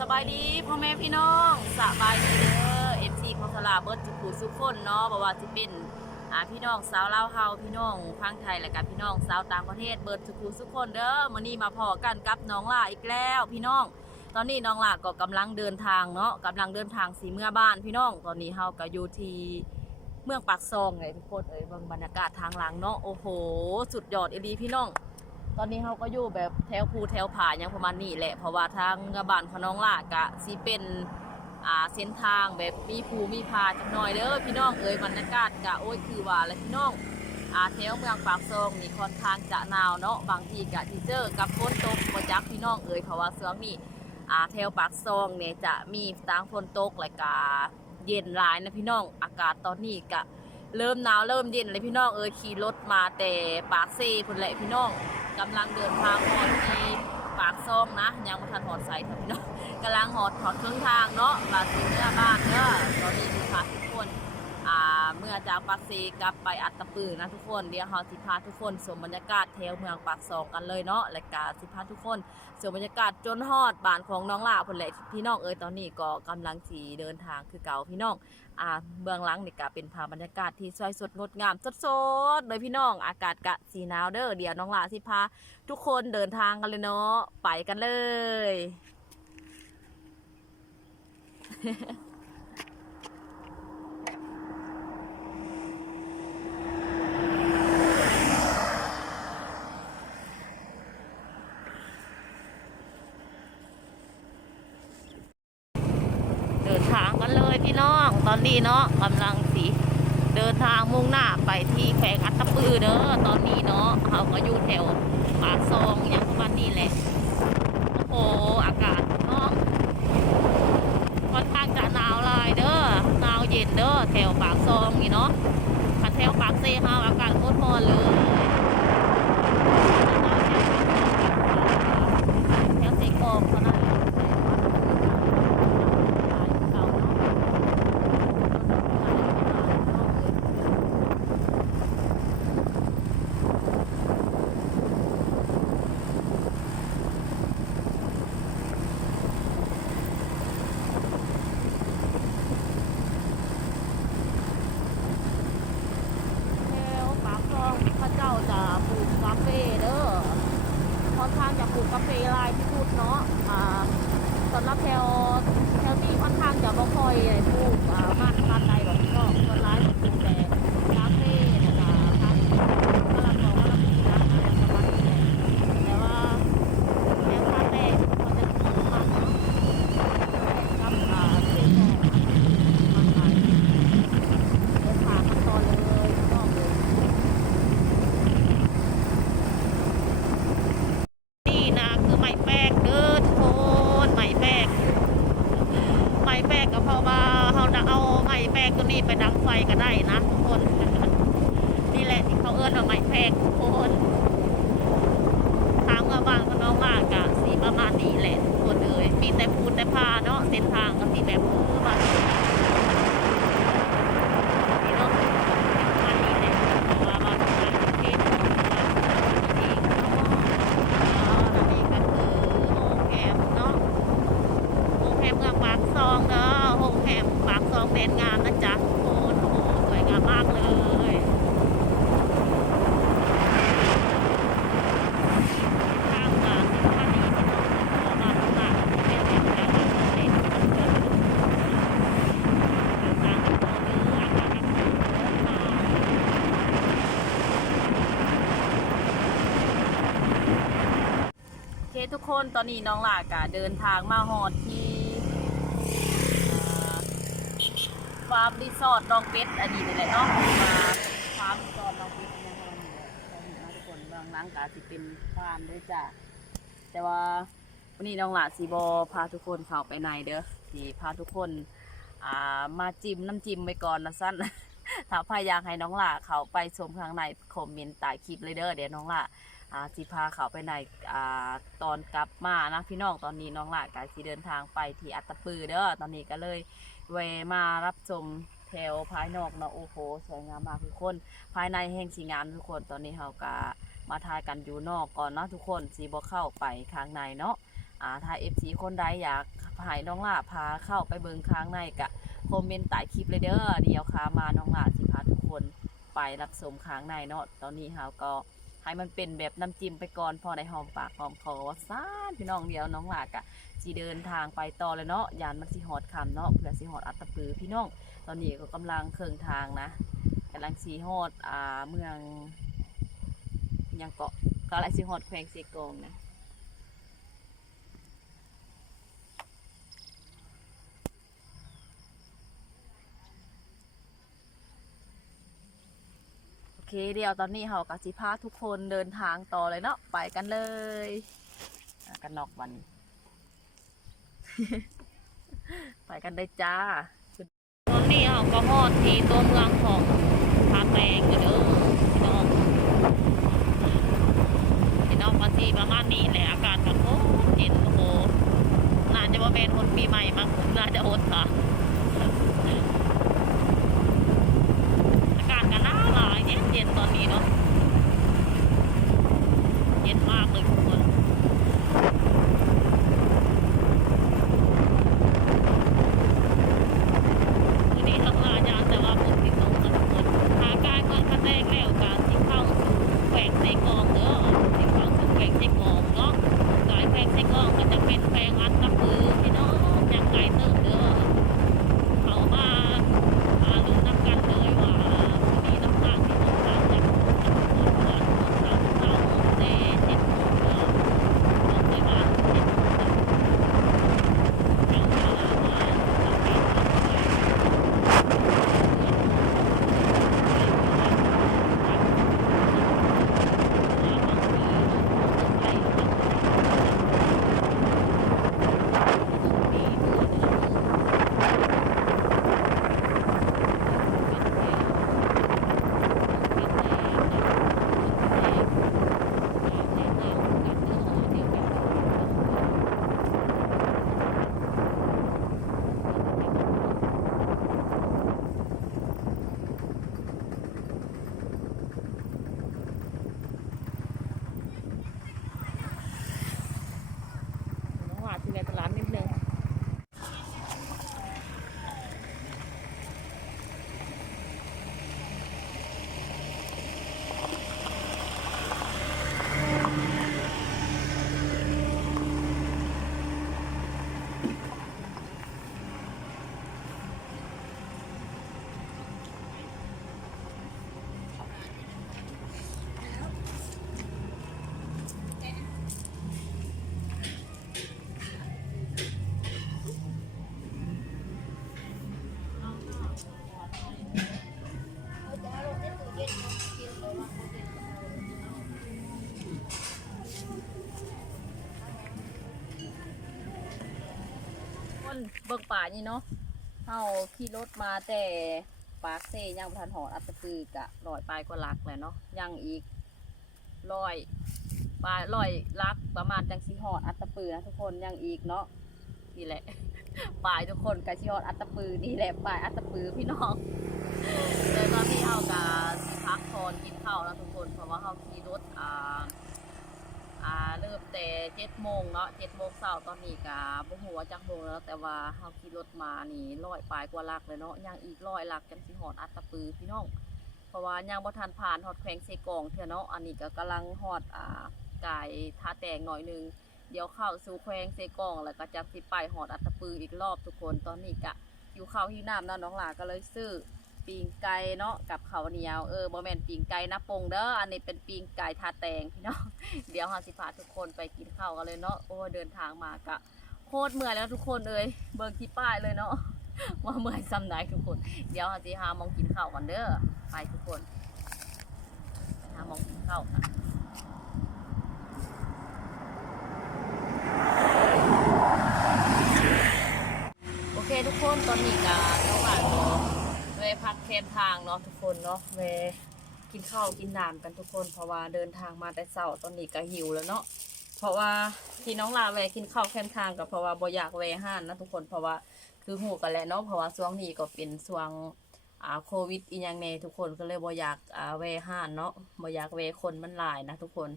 สบายดีพ่อแม่พี่น้องสบายดีเด้อเอฟซีของสลาเบิร์ดทุกผู้ทุกคนเนาะบ่ว่าสิเป็นอ่าพี่น้องสาวลาวเฮาพี่น้องฟังไทยและกับพี่น้องสาวต่างประเทศเบิร์ดทุกผู้ทุกคนเด้อมื้อนี้มาพอกันกับน้องล่าอีกแล้วพี่น้อง ตอนนี้น้องล่าก็กำลังเดินทางเนาะกำลังเดินทางสีเมื่อบ้านพี่น้องตอนนี้เฮาก็อยู่ที่เมืองปากซองเลยทุกคนเอ้ยเบิ่งบรรยากาศทางหลังเนาะโอ้โห สุดยอดเอลีพี่น้อง ตอนนี้เขาก็อยู่แบบแถวภูแถวผาอย่างประมาณนี้แหละ เพราะว่าทางบ้านขอน้องล่ากะสิเป็นอ่าเส้นทางแบบมีภูมีผาจักหน่อยเด้อพี่น้องเอ้ยบรรยากาศกะโอ้ยคือว่าแล้วพี่น้องอ่าแถวเมืองปากซองนี่ค่อนข้างจะหนาวเนาะบางทีกะที่เจอกับฝนตกบ่จักพี่น้องเอ้ยเพราะว่าช่วงนี้อ่าแถวปากซองเนี่ยจะมีทางฝนตกและกะเย็นหลายนะพี่น้องอากาศตอนนี้กะเริ่มหนาวเริ่มเย็นเลยพี่น้องเอ้ยขี่รถมาแต่ปากเซ่พุ่นแหละพี่น้อง กำลังเดินทางหอดที่ปากซองนะยังไม่ทันหอดใส่ครับพี่น้องกำลังหอดถอดเครื่องทางเนาะมาถึงเมื่อบ้านเนาะตอนนี้มีพาทุกคนอ่า เมื่อจากปากเซกลับไปอัตตปือนะทุกคนเดี๋ยวเราสิพาทุกคนชมบรรยากาศแถวเมืองปากซองกันเลยเนาะและกาสิพาทุกคนชมบรรยากาศจนฮอดบ้านของน้องล่าพุ่นแหละพี่น้องเอ้ยตอนนี้ก็กำลังสีเดินทางคือเก่าพี่น้องอ่าเบื้องหลังนี่ก็เป็นภาพบรรยากาศที่สวยสดงดงามสดๆเลยพี่น้องอากาศกะสีหนาวเด้อเดี๋ยวน้องลาสิพาทุกคนเดินทางกันเลยเนาะไปกันเลยเดินทางกันเลยพี่น้องตอนนี้เนาะกำลังสิ เดินทางมุ่งหน้าไปที่แขวงอัตตปือเด้อตอนนี้เนาะเขาก็อยู่แถวปากซองอย่างประมาณนี้แหละโอ้โหอากาศเนาะค่อนข้างจะหนาวลายเด้อหนาวเย็นเด้อแถวปากซองนี่เนาะคันแถวปากเซ่เฮาอากาศโคตรร้อนเลย ทุกคนตอนนี้น้องหลากะเดินทางมาฮอดที่ฟาร์มรีสอร์ทดองเป็ดอันนี้นี่แหละเนาะมาฟาร์มรีสอร์ทดองเป็ดเนี่ยเขาเนี่ยเขาเห็นเนาะทุกคนบื้องหลังกะสิเป็นฟาร์มด้วยจ้ะแต่ว่าวันนี้น้องหลาสีบอพาทุกคนเข้าไปในเด้อสีพาทุกคนอ่ามาจิ้มน้ำจิ้มไปก่อนนะสั้นถ้าพายอยากให้น้องหล่าเขาไปชมข้างในคอมเมนต์ใต้คลิปเลยเด้อเดี๋ยวน้องหล่า อ่าสิพาเขาไปในอ่าตอนกลับมานะพี่น้องตอนนี้น้องหล่ากายสิเดินทางไปที่อัตตปือเด้อตอนนี้ก็เลยแวมารับชมแถวภายนอกเนาะโอ้โหสวยงามมากทุกคน ภายในแห่งสีงามทุกคนตอนนี้เขาก็มาทายกันอยู่นอกก่อนเนาะทุกคนสีบ่เข้าไปข้างในเนาะอ่าถ้า FC คนใดอยากให้น้องหลาพาเข้าไปเบิงข้างในกะคอมเมนต์ใต้คลิปเลยเด้อเดี๋ยวค่ะมาน้องหลาสิพาทุกคนไปรับชมข้างในเนาะตอนนี้เฮาก็ ให้มันเป็นแบบน้ำจิ้มไปก่อนพอได้หอมปากหอมคอว่าซ่านพี่น้องเดียวน้องหลากอะสีเดินทางไปต่อเลยเนาะยานมันสิหอดคำเนาะเพื่อสิหอดอัตตปือพี่น้อง ตอนนี้ก็กำลังเครื่องทางนะกำลังสีหอดอ่าเมืองยังเกาะกำลังสีหอดแขวงเซกองนะ เคเดี๋ยวตอนนี้เรากับสิพาทุกคนเดินทางต่อเลยเนาะไปกันเลยอะกันนอกวัน ไปกันเลยจ้าตอนนี้เราก็ฮอดที่ตัวเมืองของภาคแรงกันเด้อพี่น้องพี่น้องมาทีประมาณนี้แหละอากาศก็โคตรเย็นโอ้โหน่าจะว่าเป็นคนปีใหม่มั้งน่าจะอดค่ะอากาศก็หนาวหลาย เย็นตอนนี้เนาะเย็นมากเลยทุกคน วันนี้ทำงานยานแต่ว่าผมติดตรงกันทุกคนหาการเงินคันแรกแล้วการที่เข้าสู่แขวงไซกองเด้อที่เข้าสู่แขวงไซกองเนาะสายแขวงไซกองก็จะเป็นแขวงอันตะปือพี่น้องยังไงเติมเด้อเขามามาลุ้นนับกันเลยว่าวันนี้น้ำหนักที่ผมทำจากทุกคนก่อนทางเช้าเดเจ็ดโมงเนาะต้องไปบ้านเจ็ดโมงเช้าเช้ามาทำการทำงาน น้อง บิกป่านี่เนาะเฮาขี่รถมาแต่ปากเซยังบ่ทันหอดอัตตปือกะลอยปลายกว่าลักแหละเนาะยังอีกลอยปลายลอยลักประมาณจังสิหอดอัตตปือนะทุกคนยังอีกเนาะนี่แหละปลายทุกคนกะสิหอดอัตตปือนี่แหละปลายอัตตปือพี่น้องแต่ตอนที่เฮากะสิพักทอนกินข้าวแล้วทุกคนเพราะว่าเฮาขี่รถอ่า อ่าเริ่มแต่ เจ็ดโมงเนาะเจ็ดโมงเช้าตอนนี้กะบ่ฮู้ว่าจักโมงแล้ว แต่ว่าเฮาขี่รถมานี่ร้อยปลายกว่าลักเลยเนาะยังอีกร้อยลักจังสิฮอดอัตตปือพี่น้อง เพราะว่ายังบ่ทันผ่านฮอดแขวงเซกองเทื่อเนาะอันนี้ก็กำลังฮอดอ่ากายทาแตงหน่อยนึงเดี๋ยวเข้าสู่แขวงเซกอง แล้วก็จะสิไปฮอดอัตตปืออีกรอบทุกคนตอนนี้กะอยู่ข้าวหิวน้ำเนาะน้องหลาก็เลยซื้อ ปีงไก่เนาะกับข้าวเหนียวเออบ่แม่นปีงไก่นะปงเด้ออันนี้เป็นปีงไก่ทาแตงพี่น้องเดี๋ยวเฮาสิพาทุกคนไปกินข้าวกันเลยเนาะโอ้เดินทางมากะโคตรเมื่อยแล้วทุกคนเอ้ยเบิ่งที่ป้ายเลยเนาะว่าเมื่อยซ้ำไหนทุกคน เดี๋ยวเฮาสิหามองกินข้าวกันเด้อไปทุกคนไปหามองกินข้าวค่ะโอเคทุกคนตอนนี้กะระหว่า เวพักแคมทางเนาะทุกคนเนาะเวกินข้าวกินน้ำกันทุกคนเพราะว่าเดินทางมาแต่เช้าตอนนี้ก็หิวแล้วเนาะเพราะว่าที่น้องลาแวกินข้าวแคมทางกับเพราะว่าบ่อยากแวห้านนะทุกคนเพราะว่าคือหูกันแหล้วเนาะเพราะว่าช่วงนี้ก็เป็นช่วงอ่าโควิดอีหยังแน่ทุกคนก็เลยบ่อยากอ่าแวห้านเนาะบ่อยากแวคนมันหลายนะทุกคน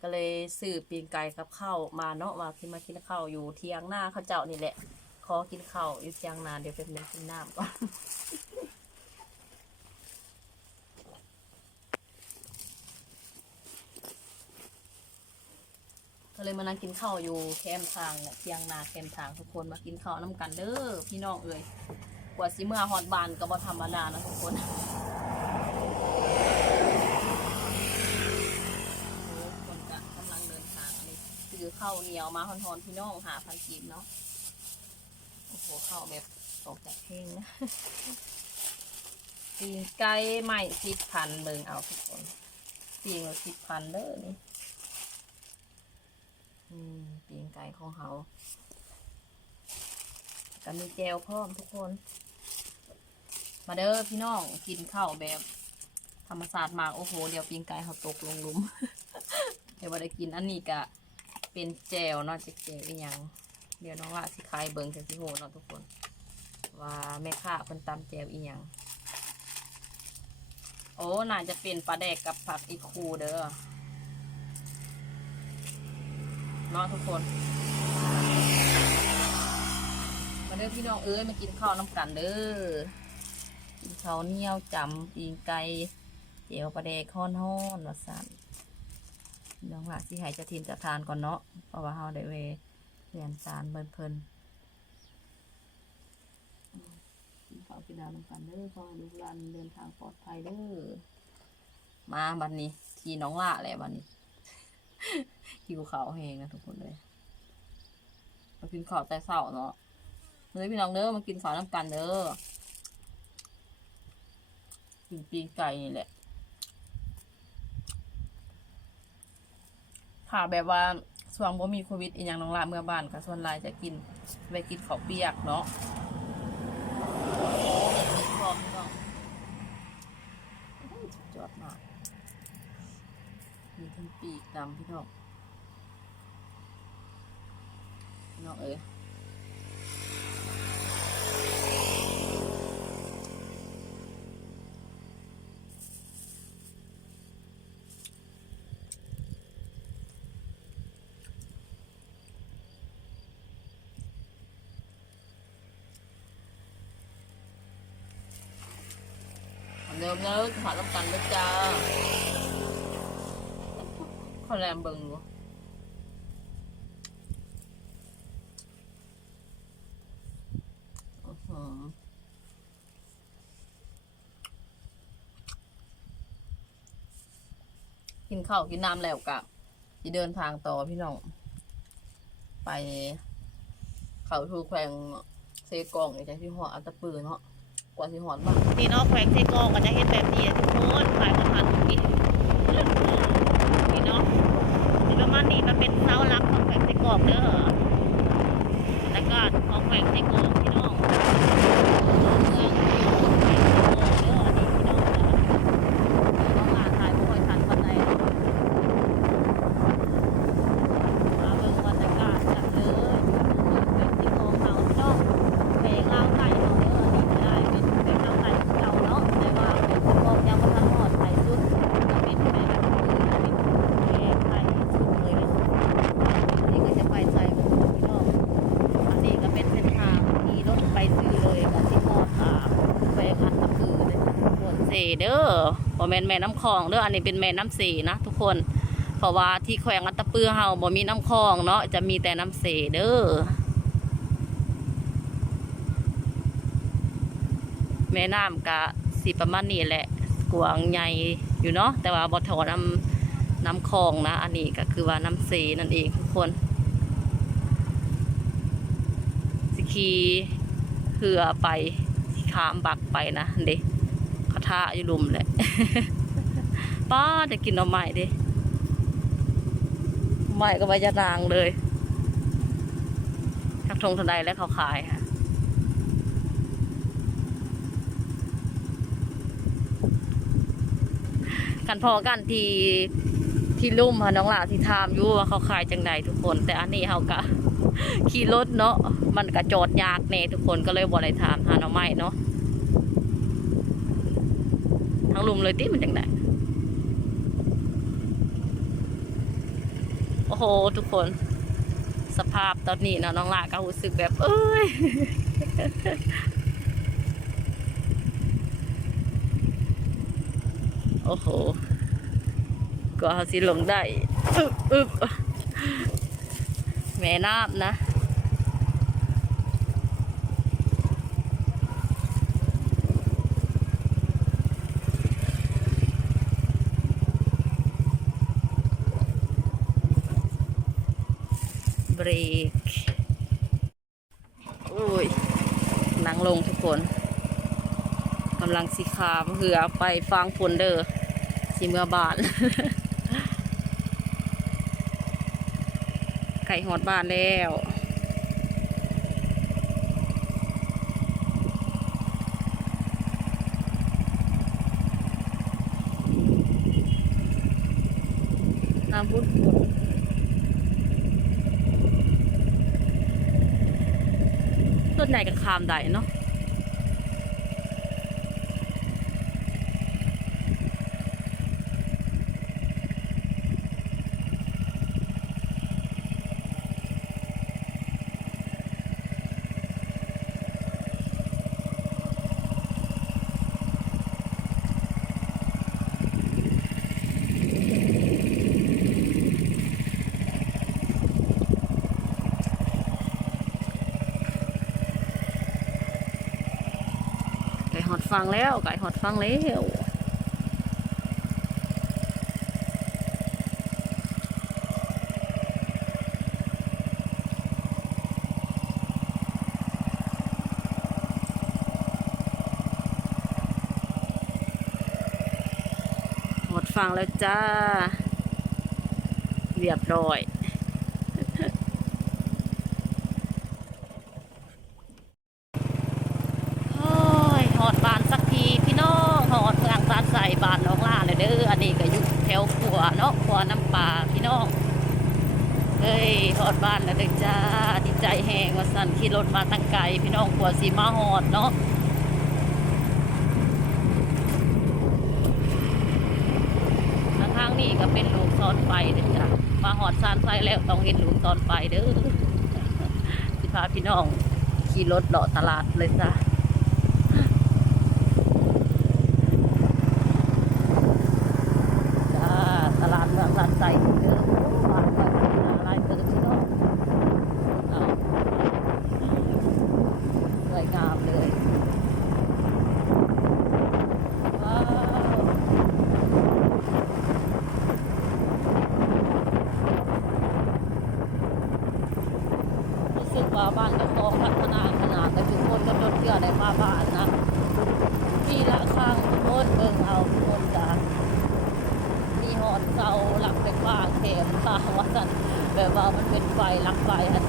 ก็เลยซื้อปีนไก่กับข้าวมาเนาะมากินมากินข้าวอยู่เทียงหน้าเขาเจ้านี่แหละขอกินข้าวอยู่เทียงนานเดี๋ยวเป็นงกินน้ำก่อน ก็เลยมานั่งกินข้าวอยู่แคมป์ทางเนี่ยเทียงนาแคมป์ทางทุกคนมากินข้าวน้ำกันเด้อพี่น้องเอ้ยกว่าสิเมื่อฮอดบานก็บ่ธรรมดานะทุกคนคนกะกำลังเดินทางอันนี้ซื้อข้าวเหนียวมาฮอนๆพี่น้องหาพันกีบเนาะโอ้โหข้าวแบบออกจากเพลงนะปีงไก่ใหม่สิบพันเบิงเอาทุกคนปีงละสิบพันเด้อนี่ อืมปีงไก่ของเขาก็มีแจวพร้อมทุกคน มาเด้อพี่น้องกินข้าวแบบ ธรรมศาสตร์มากโอ้โห เดี๋ยวปีงไก่เขาตกลงลุม เดี๋ยวว่าได้กินอันนี้ก็เป็นแจวเนาะจะแจวอีหยัง เดี๋ยวน้องละสิคายเบิงจะสิโหเนาะทุกคน ว่าแม่ค้าเพิ่นตำแจวอีหยังโอ้ น่าจะเป็นปลาแดกกับผักอีคูเด้อ เนาะทุกคน มาเด้อพี่น้องเอ้ยมากินข้าวน้ำกันเด้อ กินข้าวเหนียวจำปีงไก่เจียวปลาแดกค้อนห้อนวาสันน้องหละสิใหายจะทินจะทานก่อนเนาะเพราะว่าเฮาได้เวเรียนสารเบิ่นเพลินกินข้าวกินน้ำน้ำกันเด้อขอลูกหลานเดินทางปลอดภัยเด้อมาบัดนนี้ทีน้องละแหละบัดนนี้ หิวข้าวแหงนะทุกคนเลย มากินข้าวแต่เช้าเนาะเฮ้ยพี่น้องเด้อมากินข้าวน้ำกันเด้อกินปีนไก่นี่แหละค่ะแบบว่าส่วงบ่มีโควิดอีหยังน้องละเมื่อบ้านก็ส่วนลายจะกินไปกินข้าวเปียกเนาะพร้อมพี่น้องโอ้ยสุดยอดมากมีทั้งปี กดำพี่น้องน้องเอ้ยเดิมเนอะขอรับกันนะจ้า ขอแรมเบิงดูกินข้าวกินน้ำแล้วกะจะเดินทางต่อพี่น้อง ไป เขาทูแควงเซกองอย่างที่หออัตตปือเนาะกว่าสิหอนบ้างนี่เนาะแขวงเซกองก็จะเห็นแบบนี้ทุกคนขายคนทันทุกปีนี่เนาะ นี่ประมานนี่มันเป็นเสาหลักของแขวงเซกอบเด้อแล้วก็ของแขวงเซกอบพี่น้องเมืองแขวงเซกองเด้อนี่พี่น้อง น้องหลานถ่ายบ่ค่อยทันปานใด มาเบิ่งบรรยากาศกันเลยแขวงเซกองเฮาเนาะแขวงลาวไก่เนาะเด้อนี่ก็ได้เป็นแขวงลาวไก่เก่าเนาะแต่ว่าแขวงเซกองยังบ่ทันฮอดไทยสุดก็เป็นแขวงแบบนี้เป็นแขวงไทยสุดเลย นี่ก็จะไปใส่หมวกพี่น้องอันนี้ก็เป็นเส้นทางมีรถไปซื้อเลยกับที่พอดอ่าไปคันตะพือเลยส่วนเสเด้อ บ่แม่นแม่น้ำคลองเด้ออันนี้เป็นแม่น้ำเสนะทุกคน เพราะว่าที่แขวงอัตตปือเฮาบ่มีน้ำคลองเนาะจะมีแต่น้ำเสเด้อแม่น้ำกะสิประมาณนี้แหละกวางใหญ่อยู่เนาะแต่ว่าบ่ถอน้ำน้ำคลองนะ อันนี้ก็คือว่าน้ำเสนั่นเองทุกคนสิคีเหือไปขามบักไปนะเด็ก ทะอยู่ลุมแหละ ป้าจะกินเอาใหม่ดิใหม่ก็ใบยะนางเลยทักทงทนใดและเขาขายค่ะกันพอกันที่ที่ลุ่มค่ะน้องหลาที่ทามอยู่ว่าเขาขายจังใดทุกคน แต่อันนี้เขาก็ขี่รถเนาะมันก็จอดยากแน่ทุกคนก็เลยบ่ได้ถามหาน่อไม้เนาะ ทั้งลุมเลยติมันจังไดโอ้โห ทุกคน สภาพตอนนี้เนาะน้องลาก็รู้สึกแบบเอ้ยโอ้โหก็เอาสิลงได้ อึบอึบแม่น้ำนะ เบรกโอ้ยนั่งลงทุกคนกำลังสีขามเหือไปฟังฝนเด้อสีเมื่อบาน ไก่หอดบ้านแล้ว น้ำพุดฝนต้ นใดกับคามใดเนาะ ฟังแล้วไก่หอดฟังแล้วหอดฟังแล้วจ้า เรียบร้อย โอ้ยหอดบานสักทีพี่น้องหอดเมืองบานใส่บานน้องล่าเลยเด้ออันนี้ก็อยู่แถวขัวเนาะขัวน้ำปลาพี่น้องเฮ้ยหอดบ้านแล้วเด้อจ้าดีใจแหงว่าสั่นขี่รถมาตั้งไกลพี่น้องขัวสีมาหอดเนาะทางนี้ก็เป็นลูกซ้อนไฟเด้อจ้า สาหอดซานไฟแล้วต้องเห็นลูกซ้อนไปเด้อสิพาพี่น้องขี่รถเลาะตลาดเลยจ้า จ้าตลาดเมืองลานใส่เด้อบ้านเมืองอะไรเกิดพี่น้องเอาสวยงามเลยว้าวรู้สึก ว่าบ้านเจะคองพัฒนาขนาดแต่ทุกคนก็จดเชื่อได้มาบ้านนะปีละข้างทุกคนเบิ่งเอาทุกคนจ้ามีหอดเสาหลักเป็นบ้าเถมตาว่าสันแบบว่ามันเป็นไฟหลักไฟอันนั้น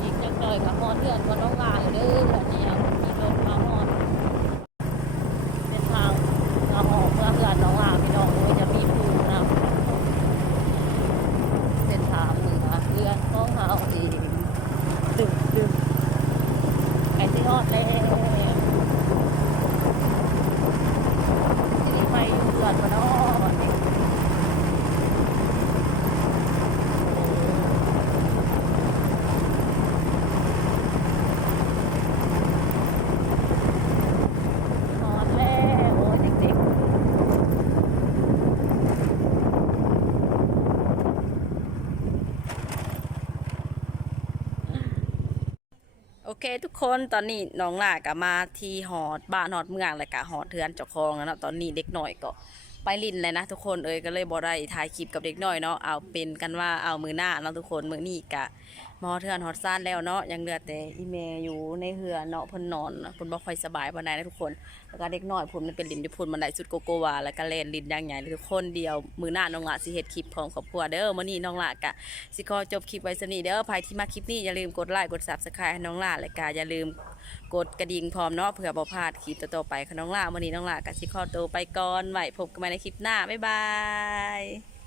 อีกจักหน่อยกับหอดเดือนก็น้องงานเด้ออันนี้มีรถมาหอดเป็นทางมาหอเพื่อเพื่อนน้องงานพี่น้องโอ้ยจะมีภูนะเป็นทางเหนือเรือนของเฮาเองตึมตึมไอ้ที่ฮอดแล้ว สิริไปอยู่เดือนมาเนาะนอนแล้วโอ้ยเด็กๆ โอเค ทุกคนตอนนี้น้องหลาก็มาที่หอดบ้านหอดเมืองแล้วก็หอดเทือนเจ้าของแล้วเนาะตอนนี้เด็กหน่อยก็ไปลินเลยนะทุกคนเอ้ยก็เลยบ่ได้ถ่ายคลิปกับเด็กน้อยเนาะเอาเป็นกันว่าเอามือหน้าเนาะทุกคนมือนี้กะ หมอเทือนฮอดซ่านแล้วเนาะยังเหลือแต่อีเมอยู่ในเหือเนาะเพิ่นนอนเพิ่นบ่ค่อยสบายปานใดนะทุกคน แล้วก็เด็กน้อยผมมันเป็นลินที่พุ่นมันได้สุดโกโกวาแล้วก็เล่นลินอย่างใหญ่ทุกคนเดียวมือหน้าน้องละสิเฮ็ดคลิปของครอบครัวเด้อมื้อนี้น้องละกะสิขอจบคลิปไว้สนี้เด้อใครที่มาคลิปนี้อย่าลืมกดไลค์กด Subscribe ให้น้องละและก็อย่าลืมกดกระดิ่งพร้อมเนาะเผื่อบ่พลาดคลิปต่อๆไปของน้องละมื้อนี้น้องละก็สิขอตัวไปก่อนไว้พบกันใหม่ในคลิปหน้าบ๊ายบาย